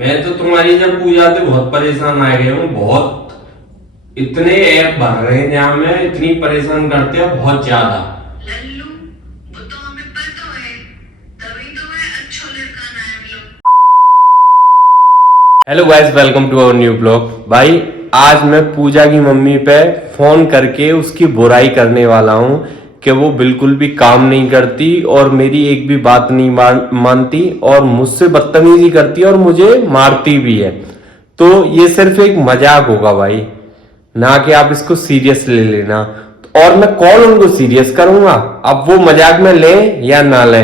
मैं तो तुम्हारी जब पूजा से बहुत परेशान आ गया हूँ। बहुत इतने ऐप भर रहे हैं जहाँ में इतनी परेशान करते हैं बहुत ज्यादा। लल्लू, वो तो हमें पता है, तभी तो मैं अच्छा लड़का नाम लो। Hello guys, welcome to our new blog. भाई आज मैं पूजा की मम्मी पे फोन करके उसकी बुराई करने वाला हूँ कि वो बिल्कुल भी काम नहीं करती और मेरी एक भी बात नहीं मानती और मुझसे बदतमीजी करती है और मुझे मारती भी है। तो ये सिर्फ एक मजाक होगा भाई, ना कि आप इसको सीरियस ले लेना। और मैं कॉल उनको सीरियस करूंगा, अब वो मजाक में ले या ना ले।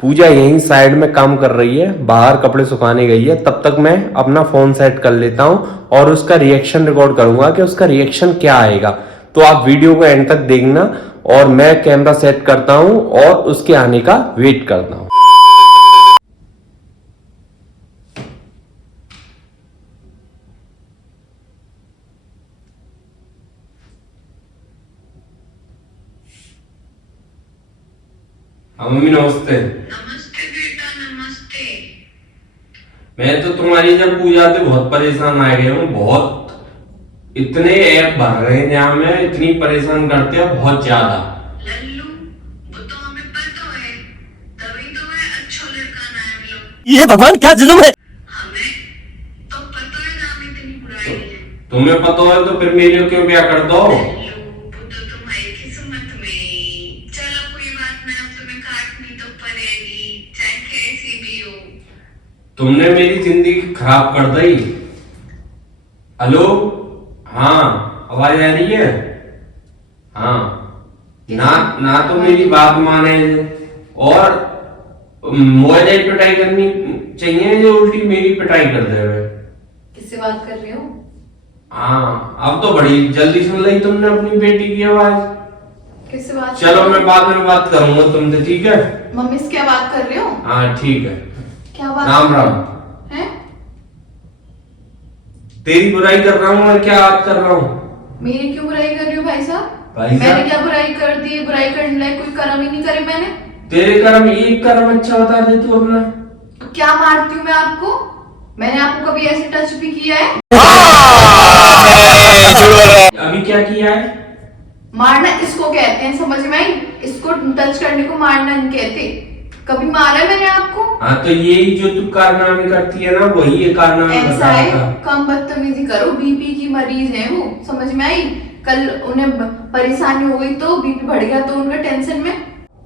पूजा यहीं साइड में काम कर रही है, बाहर कपड़े सुखाने गई है। तब तक मैं अपना फोन सेट कर लेता हूं और उसका रिएक्शन रिकॉर्ड करूंगा कि उसका रिएक्शन क्या आएगा। तो आप वीडियो को एंड तक देखना और मैं कैमरा सेट करता हूं और उसके आने का वेट करता हूं। मम्मी नमस्ते। नमस्ते बेटा, नमस्ते। मैं तो तुम्हारी जब पूजा से बहुत परेशान आ गया हूँ। बहुत इतने ऐप भर रहे हैं जहाँ में इतनी परेशान करते हैं बहुत ज्यादा। लल्लू, वो तो हमें पता है, तभी तो मैं अच्छा लड़का नाम लो। ये भगवान क्या जुल्म है। हमें तो पता है ना, हमें तेरी बुराई है। तुम्हें पता हो तो फिर मेरे क्यों ब्याह कर दो। लल्लू, वो तो तुम्हारी किस्मत में। चलो कोई बात नहीं, अब तुम्हें काटनी तो पड़ेगी, चाहे कैसी भी हो। तुमने मेरी जिंदगी खराब कर दी। हेलो, हाँ आवाज आ रही है? हाँ ना ना तो मेरी बात माने और मोबाइल पिटाई करनी चाहिए जो उल्टी मेरी पिटाई कर दे रहे। किससे बात कर रहे हो? हाँ अब तो बड़ी जल्दी सुन ली तुमने अपनी बेटी की आवाज। किससे बात चलो मैं बाद में बात करूंगा तुमसे, ठीक है? मम्मी से क्या बात कर रहे हो? हाँ ठीक है। क्या बात राम राम। है? तेरी बुराई कर रहा हूँ और क्या बात कर रहा हूँ? मेरी क्यों बुराई कर रही हो भाई साहब? भाई साहब? मैंने क्या बुराई कर दी? बुराई करने लायक कोई कर्म ही नहीं करे मैंने। तेरे कर्म एक कर्म अच्छा बता दे तू अपना। क्या मारती हूँ मैं आपको? मैंने आपको कभी ऐसे टच भी किया है? अभी क्या किया है? मारना इसको कहते हैं, समझ में आई? इसको टच करने को मारना नहीं कहते। कभी मारा है मैंने आपको? हाँ तो यही जो तू कारनामे करती है ना, वही ये कारनामे ऐसा बताया है, था। कम बदतमीजी करो। बीपी की मरीज है वो, समझ में आई? कल उन्हें परेशानी हो गई तो बीपी बढ़ गया तो उनका टेंशन में।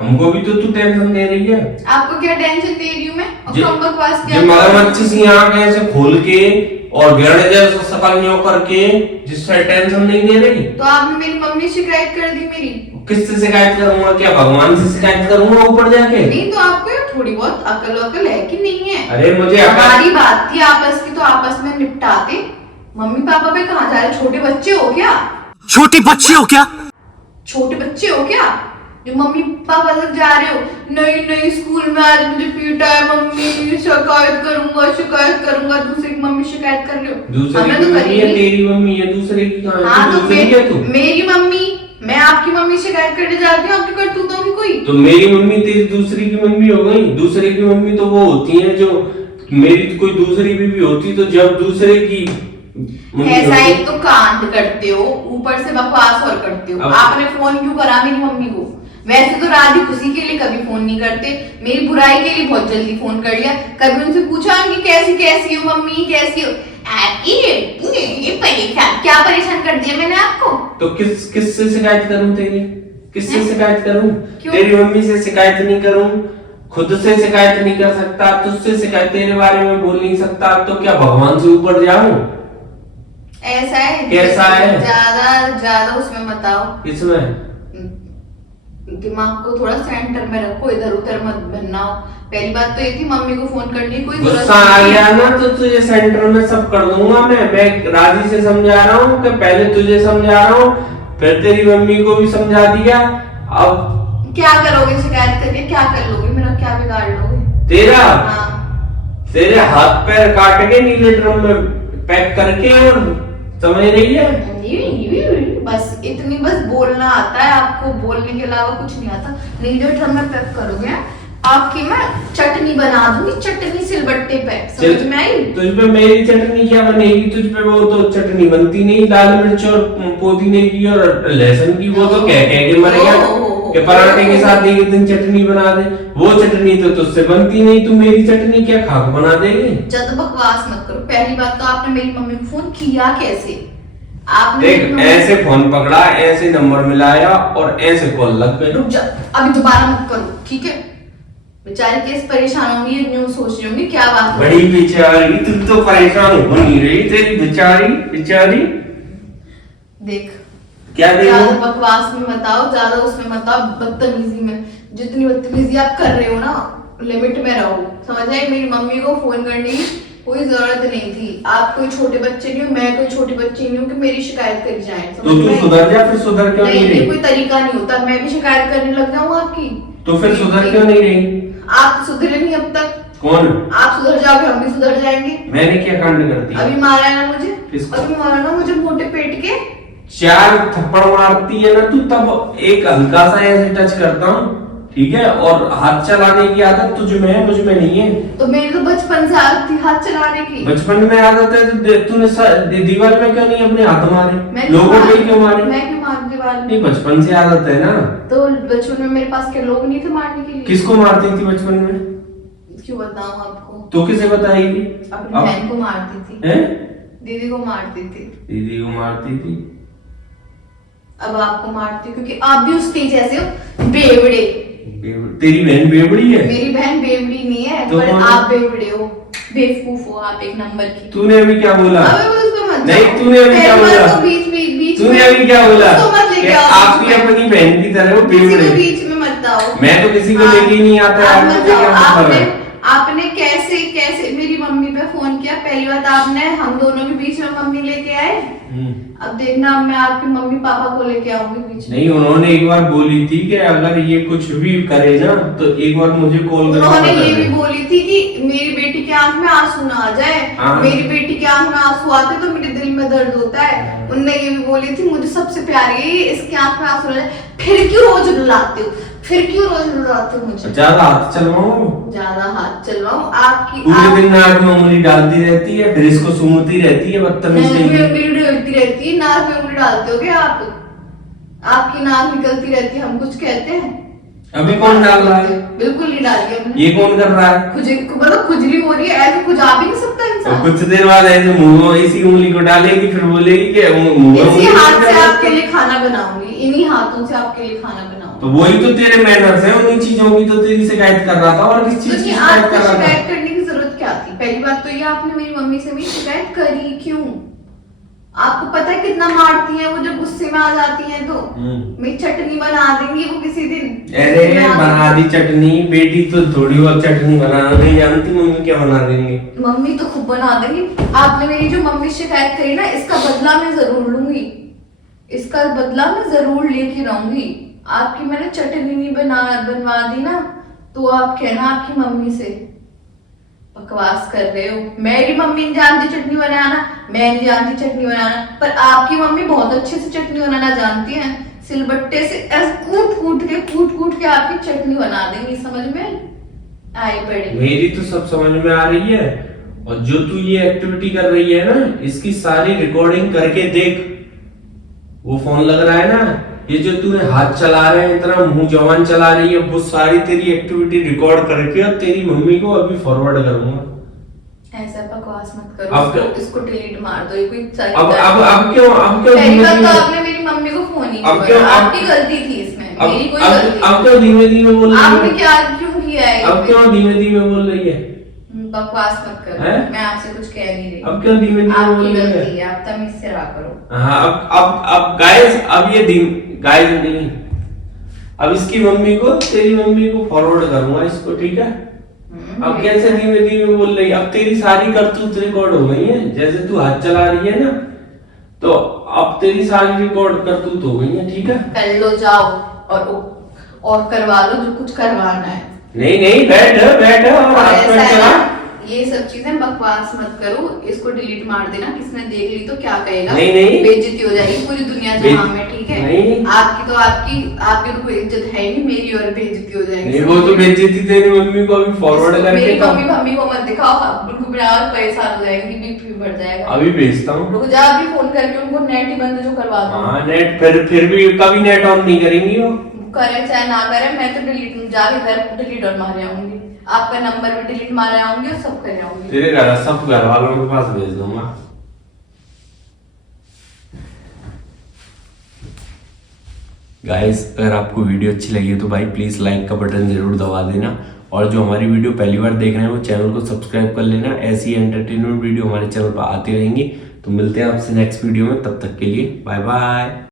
हमको भी तो तू टेंशन दे रही है। आपको क्या टेंशन दे रही हूँ मैं? और जे- कम बकवास क्या जे मगरमच्छ सी आंख ऐसे खोल के और गहरे जैसे शकल न्यों करके जिससे टेंशन नहीं दे रही। तो आपने मेरी मम्मी से शिकायत कर दी मेरी। किससे शिकायत करूंगा? क्या भगवान से शिकायत करूंगा ऊपर जाके? नहीं तो आपको थोड़ी बहुत अकल है कि नहीं है? अरे मुझे अकल। हमारी बात थी आपस की तो आपस में निपटाते। मम्मी पापा पे कहाँ जा रहे? छोटे बच्चे हो क्या? छोटी बच्ची हो क्या? छोटे बच्चे हो क्या जो मम्मी पापा तक जा रहे हो? नहीं नहीं, स्कूल में आज मुझे पीटा है मम्मी, शिकायत करूंगा। दूसरे की मम्मी शिकायत कर रहे हो? दूसरे हमने की तो मम्मी करी है, नहीं। तेरी मम्मी है, दूसरे की कहाँ है? हाँ तू तो दूसरी है तू। मेरी मम्मी, मैं आपकी मम्मी शिकायत करने जाती हूँ आपकी करतूतों की कोई? तो मेरी मम्मी तेरी दूसरी की मम्मी हो गई। दूसरे की मम्मी तो वो होती है जो मेरी कोई दूसरी बीवी होती तो जब दूसरे की मम्मी ऐसा होती- एक तो कांड करते हो, ऊपर से बकवास और करते हो। अब- आपने फोन क्यों करा मेरी मम्मी को? वैसे तो राजी खुशी के लिए कभी फोन नहीं करते, मेरी बुराई के लिए बहुत जल्दी फोन कर लिया। कभी उनसे पूछा कि कैसी हो मम्मी, कैसी हो? ये परेशान, क्या परेशान कर दिया मैंने आपको? तो किससे शिकायत करूं तेरी? किससे हैं? शिकायत करूं? क्यों? तेरी मम्मी से शिकायत नहीं करूं, खुद से शिकायत नहीं कर सकता, तुझसे शिकायत तेरे बारे में बोल नहीं सकता, तो क्या भगवान से ऊपर जाऊं? ऐसा है? कैसा है? ज्यादा उसमें मत आओ। इसमें दिमाग को थोड़ा सेंटर में रखो, इधर उधर मत बनाओ। पहली बात तो ये थी मम्मी को फोन करने की कोई जरूरत गुस्सा आ नहीं गया है। ना तो तुझे सेंटर में सब कर दूंगा मैं राजी से समझा रहा हूँ कि पहले तुझे समझा रहा हूँ, फिर तेरी मम्मी को भी समझा दिया। अब क्या करोगे शिकायत करके? क्या कर लोगे? मेरा क्या बिगाड़ लोगे? तेरा हाँ, तेरे हाथ पैर काट के नीले ड्रम में पैक करके, और समझ रही है? बस बोलना आता है आपको, बोलने के अलावा कुछ नहीं आता। नीले ड्रम में पैक करोगे? आपकी मैं चटनी बना दूंगी, चटनी सिलबट्टे पे, समझ में आई? तुझ पे मेरी चटनी क्या बनेगी? तुझ पे वो तो चटनी बनती नहीं, लाल मिर्च और पुदीने की और लहसुन की, वो तो कह के मर गया कि पराठे के साथ एक दिन चटनी बना दे। वो चटनी तो तुझसे बनती नहीं, तू मेरी चटनी क्या खाक बना देगी? ज्यादा बकवास मत करो। पहली बात तो आपने मेरी मम्मी को फोन किया कैसे? आपने देख, ऐसे फोन पकड़ा, ऐसे नंबर मिलाया और ऐसे कॉल लग गई। रुक जा, अभी दोबारा मत करो, ठीक है? बेचारी केस परेशान होंगी, न्यू सोच रही होंगी क्या बात हो। बड़ी बेचारी, तुम तो परेशान हो नहीं रही, तेरी बेचारी। देख क्या देखो? ज्यादा बकवास में मत आओ, ज्यादा उसमें मत आओ, बदतमीजी में। जितनी बदतमीजी आप कर रहे हो ना, लिमिट में रहो, समझ आई? मेरी मम्मी को फोन करने की कोई जरूरत नहीं थी। आप कोई छोटे बच्चे नहीं हो, मैं कोई छोटे बच्चे नहीं हूँ कि मेरी शिकायत करी जाए। तो तू सुधर जा, फिर सुधर क्यों नहीं रही? कोई तरीका नहीं होता, मैं भी शिकायत करने लग जाऊँ आपकी। तो फिर सुधर क्यों नहीं रही? आप सुधरे नहीं अब तक। कौन? आप सुधर जाओगे, हम भी सुधर जाएंगे। मैंने क्या कांड कर दिया? अभी मारा है ना मुझे, किसको? अभी मारा ना मुझे मोटे पेट के। 4 थप्पड़ मारती है ना तू, तब एक हल्का सा ऐसे टच करता हूँ, ठीक है? और हाथ चलाने की आदत तुझ में है, मुझ में नहीं है। तो मेरी तो बचपन से आदत थी हाथ चलाने की। बचपन में आदत है तो तूने दीवार में क्यों नहीं अपने हाथ मारे? लोगों पे क्यों मारे? मैं क्यों मार दीवार में? नहीं, बचपन से आदत है ना। तो बचपन में मेरे पास क्या लोग नहीं थे मारने के लिए? किसको मारती थी बचपन में? क्यों बताऊं आपको? तो किसे बताएगी? अपनी बहन को मारती थी। हैं? दीदी को मारती थी। दीदी को मारती थी। अब आपको मारती हूँ क्योंकि आप भी उसके जैसे हो, बेवड़े। तेरी बहन बेवड़ी है? मेरी बहन बेवड़ी नहीं है, तो पर कौन? आप बेवड़े हो, बेवकूफ हो आप, एक नंबर की। तूने अभी क्या बोला? अबे वो उसको मत नहीं, जाओ। तूने अभी क्या पहली बार बोला? तो बीच तूने अभी क्या बोला? उसको मत लेके कि आओ आप बीच भी में। अपनी बहन की तरह हो, किसी बेवड़े। को बीच में मत आओ। मैं तो किसी को लेके ही नहीं आता आप है, मत मुझे आओ। क्या मतलब है? आपने कैसे कैसे मेरी मम्मी पे फोन किया? पहली बात आपने हम दोनों के बीच में मम्मी लेके आए। अब देखना अब मैं आपकी मम्मी पापा को लेके आऊंगी बीच में। नहीं, उन्होंने एक बार बोली थी कि अगर ये कुछ भी करे ना तो एक बार मुझे कॉल करके उन्होंने बता ये भी देना। बोली थी कि मेरी बेटी के आंख में आंसू ना आ जाए। हाँ। मेरी बेटी के आंख में आंसू आते तो मेरे दिल में दर्द होता है। उनने ये भी बोली थी मुझे सबसे प्यारी है, इसके आंख में आंसू आ जाए। फिर क्यों रोज रुलाते हो? फिर क्यों रोज रुलाते हो मुझे? ज्यादा हाथ चलवाऊं? ज्यादा हाथ चलवाऊं? आपकी पूरे दिन नाक में उंगली डालती रहती है, फिर इसको सूंघती रहती है, बदतमीज नाक में नहीं। उंगली डलती रहती है, नाक में उंगली डालते हो क्या आप? आपकी नाक निकलती रहती है, हम कुछ कहते हैं? अभी कौन डाल रहा है? बिल्कुल नहीं डाली हमने। ये कौन कर रहा है? मतलब खुजली हो रही है, ऐसे खुजा भी नहीं सकता और इंसान। कुछ देर बाद ऐसे मुंह में इसी उंगली को डालेगी, फिर बोलेगी कि मुंह में इसी उंगली हाथ से डालेगी। आपके लिए खाना बनाऊंगी, इन्हीं हाथों से आपके लिए खाना बनाऊंगी। तो वही तो तेरे मैनर्स है, उन्हीं चीजों की तो तेरी शिकायत कर रहा था। और किस चीज की तो शिकायत आपको कर रहा था? शिकायत करने की जरूरत क्या थी? पहली बात तो ये आपने मेरी मम्मी से भी शिकायत करी क्यों? आपको पता है कितना मारती हैं वो जब गुस्से में आ जाती हैं तो? मेरी चटनी बना देंगी वो किसी दिन। अरे बना दी चटनी, बेटी तो थोड़ी बहुत चटनी बनाना नहीं जानती, मम्मी क्या बना देंगे? मम्मी तो खूब बना देंगी। आपने मेरी जो मम्मी शिकायत करी ना, इसका बदला मैं जरूर लूंगी, इसका बदला मैं जरूर लेके रहूंगी। आपकी मैंने चटनी नहीं बनवा दी ना, तो आप कहना आपकी मम्मी से बकवास कर रहे हो। मेरी मम्मी नहीं जानती चटनी बनाना, मैं नहीं जानती चटनी बनाना, पर आपकी मम्मी बहुत अच्छे से चटनी बनाना जानती है। सिलबट्टे से ऐसे कूट कूट के आपकी चटनी बना देंगी, समझ में आई पड़ी? मेरी तो सब समझ में आ रही है। और जो तू ये एक्टिविटी कर रही है ना, इसकी सारी रिकॉर्डिंग करके देख। वो फोन लग रहा है ना, ये जो तूने हाथ चला रहे हैं, इतना मुंह जवान चला रही है, वो सारी तेरी एक्टिविटी रिकॉर्ड करके और तेरी मम्मी को अभी फॉरवर्ड करूंगा। ऐसा बकवास मत करो। अब इसको डिलीट मार दो। ये कोई अब क्यों पहली बात तो आपने मेरी मम्मी को फोन ही नहीं किया, आपकी गलती थी इसमें, मेरी कोई गलती अब क्यों धीमे धीमे बोल रही आपने है? क्या क्यों किया है? अब क्यों धीमे धीमे बोल रही है? बकवास मत करो, हैं? मैं आपसे कुछ कह नहीं रही। अब क्यों धीमे धीमे बोल आपकी रही है? गलती है, आप तमीज से रहा करो। हाँ, अब गाइस, अब ये गाइस नहीं, अब इसकी मम्मी को, तेरी मम्मी को फॉरवर्ड करूंगा इसको, ठीक है? अब कैसे धीमे धीमे बोल रही है? अब तेरी सारी करतूत रिकॉर्ड हो गई है। जैसे तू हाथ चला रही है ना, तो अब तेरी सारी रिकॉर्ड करतूत हो गई है, ठीक है? कर लो, जाओ और करवा लो जो कुछ करवाना है। नहीं बैठ और हाथ पैर चला। ये सब चीजें बकवास मत करो, इसको डिलीट मार देना, किसने देख ली तो क्या कहेगा। नहीं। बेइज्जती हो जाएगी पूरी दुनिया जहां में, ठीक है। नहीं। आपकी तो कोई इज्जत है ही नहीं, मेरी और बेइज्जती हो जाएगी। नहीं, वो तो बेइज्जती तेरी मम्मी को अभी फॉरवर्ड करके मेरी मम्मी को मत दिखाओ, उनको बिना परेशान हो जाएंगे, बीपी बढ़ जाएगा। अभी भेजता हूँ, रुक जा, अभी फोन करके उनको नेट ही बंद जो करवा दो। हाँ नेट, फिर भी कभी नेट ऑन नहीं करेंगी वो। करे चाहे ना करे, मैं तो डिलीट जाके घर डिलीट और मारे आऊंगी, आपका नंबर भी डिलीट मारे आऊंगी और सब करे आऊंगी। तेरे घर सब घर वालों के पास भेज दूंगा। गाइस, अगर आपको वीडियो अच्छी लगी है तो भाई प्लीज लाइक का बटन जरूर दबा देना, और जो हमारी वीडियो पहली बार देख रहे हैं वो चैनल को सब्सक्राइब कर लेना। ऐसी एंटरटेनमेंट वीडियो हमारे चैनल पर आती रहेंगी। तो मिलते हैं आपसे नेक्स्ट वीडियो में, तब तक के लिए बाय बाय।